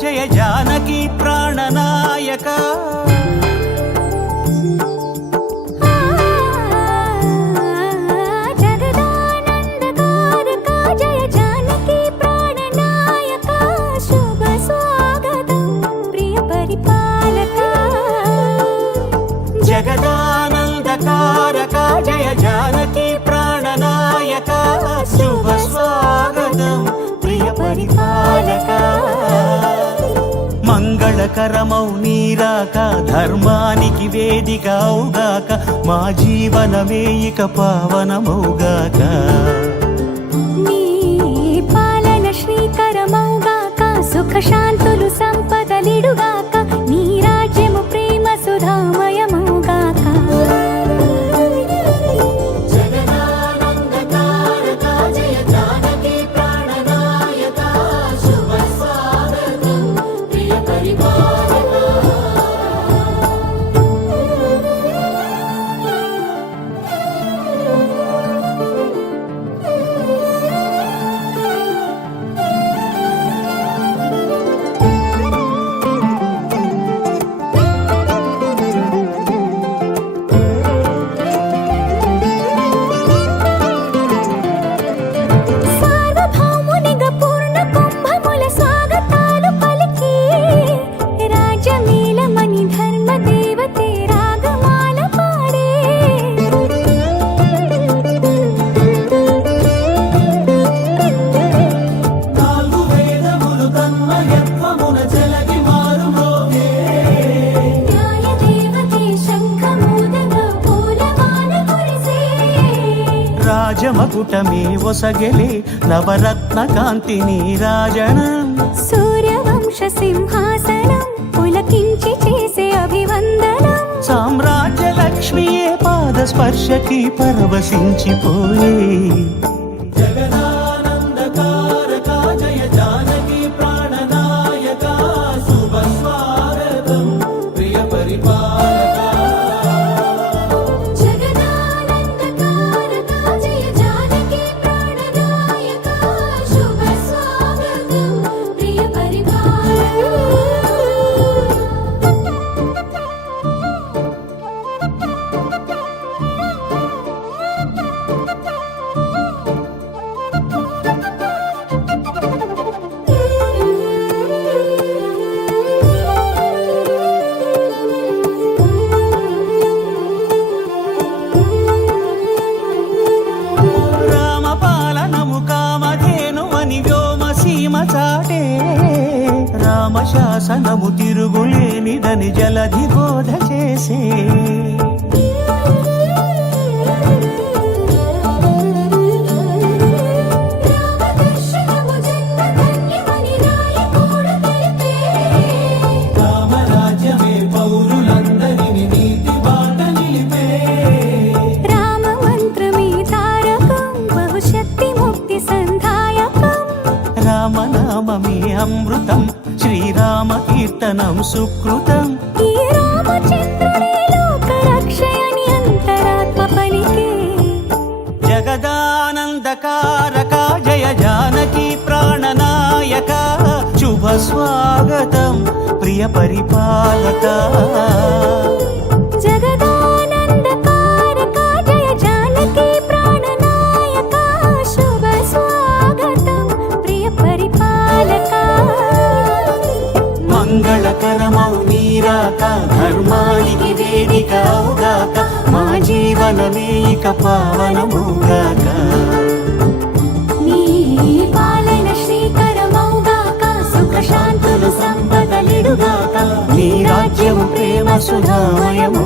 జయ జానకి ప్రాణనాయక జగదానందకారక జయ జానకి ప్రాణనాయక శుభ స్వాగతం ప్రియ పరిపాలక జగదానందకారక జయ జానకి ప్రాణనాయక శుభ స్వాగతం ప్రియ పరిపాలక మంగళకరమౌ నీరాక ధర్మానికి వేదిక అవుగాక మా జీవనమే ఇక పావనమౌగాక నీ పాలన శ్రీకరమౌగాక సుఖ శాంతులు సంపదలిడుగాక నీ రాజ్యము ప్రేమ సుధామయమౌగాక రాజమకుటమే ఒసగెలే నవరత్న కాంతి నీరాజనం సూర్యవంశ సింహాసనం పులకించి చేసే అభివందనం సామ్రాజ్య లక్ష్మియే పాద స్పర్శకి పరవశించిపోయే జగదానందకారక జయ జానకి ప్రాణనాయక శుభ స్వాగతం ప్రియ పరిపాలక చాటే రామశాసనము తిరుగులేనిదని జలధి బోధ చేసే రామరాజ్యమే పౌరులందరిని నీతి బాట నిలిపే రామ మంత్రమే తారకం బహుశక్తి ముక్తి సంధాయకం రామనామమే అమృతం శ్రీరామ కీర్తనం సుకృతం ఈ రామచంద్రుడే లోక రక్షయని అంతరాత్మ పలికే జగదానందకారక జయ జానకి ప్రాణనాయక శుభ స్వాగతం ప్రియ పరిపాలక జగదానందకారక జయ జానకి ప్రాణనాయక శుభ స్వాగతం ప్రియ పరిపాలక మంగళకరమౌ నీరాక ధర్మానికి వేదిక అవుగాక మా జీవనమే ఇక పావనమౌగాక నీ పాలన శ్రీకరమౌగాక సుఖ శాంతులు సంపదలిడుగాక నీ రాజ్యము ప్రేమ సుధామయము